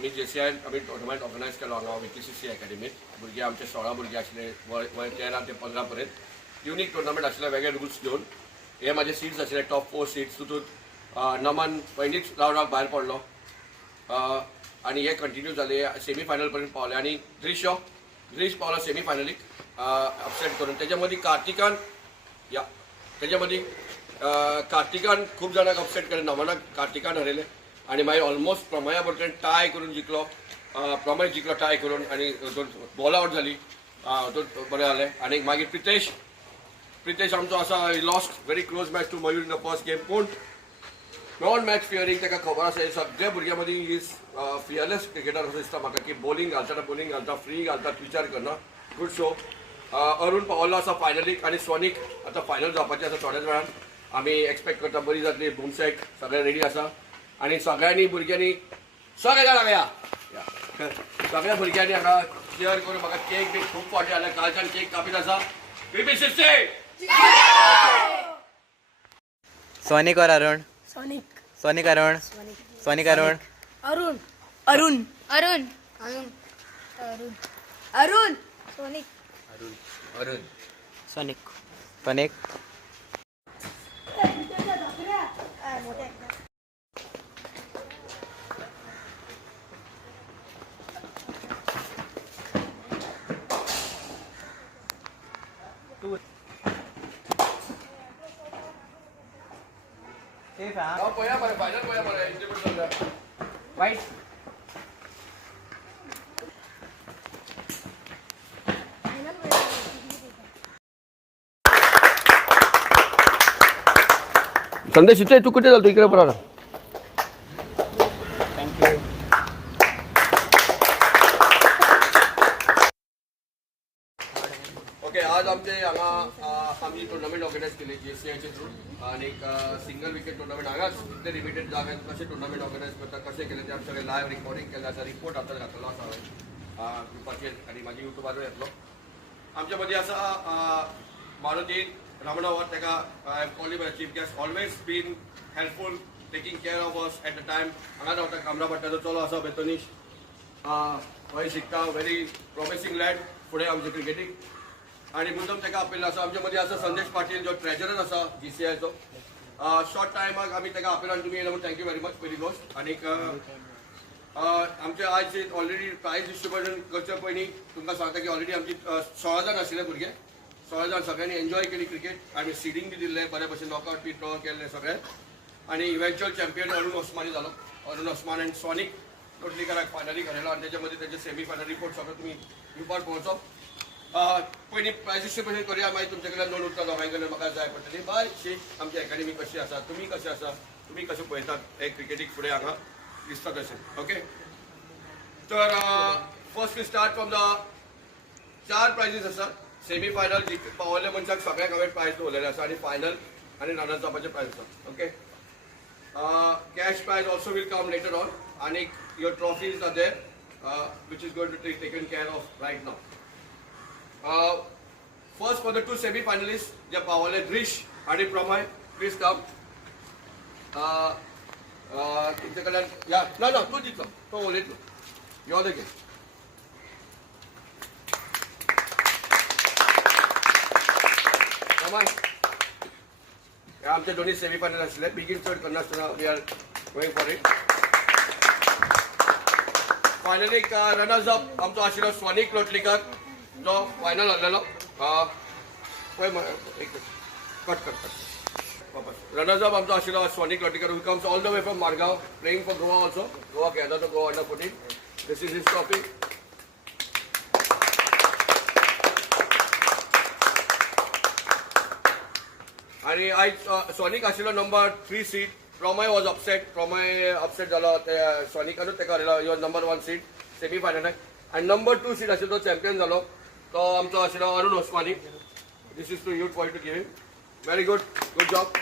आमी JCI आमी tournament organise केलो हांगा VKCC अकॅडमीत. भुरगे आमचे 16 भुरगे आशिल्ले वय 13 ते 15 पर्यंत. युनीक टोर्नामेंट आशिल्ले वेगळे रुल्स घेवन. हे माझे सीट्स आशिल्ले टॉप 4 सीट्स. तितून नमन पयलींच रावंडाक भायर पडलो आनी हे कंटिन्यू जाले. सेमी फायनल पर्यंत पावले आनी ग्रीश पावलो सेमी फायनलीक अपसेट करून. तेच्या मदीं कार्तिकान कार्तिकान खूब जाणांक अपसेट केले. नमनाक कार्तिकान हरयले आनी मागीर ऑलमोस्ट प्रमया बरोबर टाय करून जिखलो. प्रमय जिखलो टाय करून आनी बॉल आउट जाली. बरें जालें. आनी मागीर प्रितेश आमचो आसा lost very close match to Mayur in the first game. पूण नॉन मॅच फियरींग ताका खबर आसा. सगळ्या भुरग्यां मदीं ही फियरलेस क्रिकेटर असो दिसता म्हाका की बॉलिंग घालता फ्री घालता विचार करना. Good show. अरुण पावल्लो आसा फायनलीक आनी स्वनीक आतां फायनल जावपाचें आसा थोड्याच वेळान. आमी एक्सपेक्ट करता बरी जातली. बुमसेट सगळे रेडी आसा आनी सगळ्यांनी भुरग्यांनी सगळे जाणां सगळ्या भुरग्यांनी हांगा चेअर करून म्हाका केक बी खूब फावटी जाल्यार कालच्यान केक कापीत आसा. सोनिक और अरुण? सोनिक अरुण. सोनिक. वाईट संदेश इथे तू कुठे चालतो? इकडे बरोबर. थँक्यू. ओके, आज आमचे हांगा आमी टुर्नामेंट ऑर्गनायज केली JCIचे थ्रू आनी एक सिंगल विकेट टुर्नामेंट हांगाच इतले लिमिटेड जाग्यात कशें टुर्नामेंट ऑर्गनायज करता कशें केलें ते आमी सगळें लायव्ह रिकॉर्डिंग केलें आसा. रिपोर्ट आतां घातलो आसा हांवें ग्रुपाचेर आनी मागीर युट्यूबारूय येतलो. आमचे मदीं आसा मारुती Ramanawar. ताका I am calling my chief guest. Always been helpful taking care of us at the time. हांगा रावता कामरापट्ट्याचो चलो आसा बेतनीश. हय शिकता. व्हेरी प्रॉमिसींग लॅड फुडें आमचे क्रिकेटीक. आनी मुद्दम ताका आपयल्लो आसा. आमचे मदीं आसा संदेश पाटील जो ट्रेजरर आसा JCIचो. शॉर्ट टायमाक आमी ताका आपयलो तुमी येयलो म्हणून थँक्यू व्हेरी मच पयली गोश्ट. आनीक आमचे आज ऑलरेडी प्रायज डिस्ट्रिब्युशन करचे पयलीं तुमकां सांगता की ऑलरेडी आमची 16 जाण आशिल्ले भुरगे. 16 जाण सगळ्यांनी एन्जॉय केली क्रिकेट. आमी सिडींग बी दिल्ले बरे भशेन नॉकआउट बी ड्रॉ केल्ले सगळे. आनी इव्हेंच्युअल चॅम्पियन अरुण ओस्मानी जालो. अरुण ओस्मान आनी सोनिक टोटलीकराक फायनली हरयलो आनी तेच्या मदीं तेजे सेमी फायनल रिपोर्ट सगळो तुमी ग्रुपार पळोवचो. पयलीं प्रायज डिस्ट्रिब्युशन करुया मागीर तुमचे कडल्यान दोन उरता दोगांय कडल्यान म्हाका जाय पडटली. बाय शी आमची अकॅडमी कशी आसा, तुमी कशें आसा, तुमी कशें पळयतात एक क्रिकेटीक फुडें हांगा दिसता तशें. ओके, तर first we start from the 4 prizes आसात. सेमी फायनल पावल्ल्या मनशाक सगळ्यांक हांवें प्रायज दवरलेले आसा आनी फायनल आनी रनर्स अपचे प्रायज आसा. Okay, cash prize also will come later on आनी your trophies are there which is going to be taken care of right now. First for the 2 semi finalists, जे पावले ग्रीश आणि प्रमय. Please come. तुमचे कडल्यान या ना तू जितलो तो उलयतलो. यो द गेम. हे आमचे दोन्ही सेमी फायनल आसले. बिगीन चड करनासतना we are going for it. Finally runners up आमचो आशिल्लो स्वनीक लोटलीकर जो फायनल हरलेलो. कट वापस. रनर्स अप आमचो आशिल्लो Swanik Lotlikar who comes all the way from Margao playing for Goa also. Goa खेळटा तो Goa under 14. This is his trophy. आणि आयज सोनिक आशिल्लो number 3 seat. Pramay was upset जालो. सोनिकानूच ताका हरयलो. He was number 1 seat semi फायनलाक. आनी नंबर 2 सीट आशिल्लो तो चॅम्पियन जालो तो आमचो आशिल्लो Arun Osmani. This is to you for to give him. Very good job.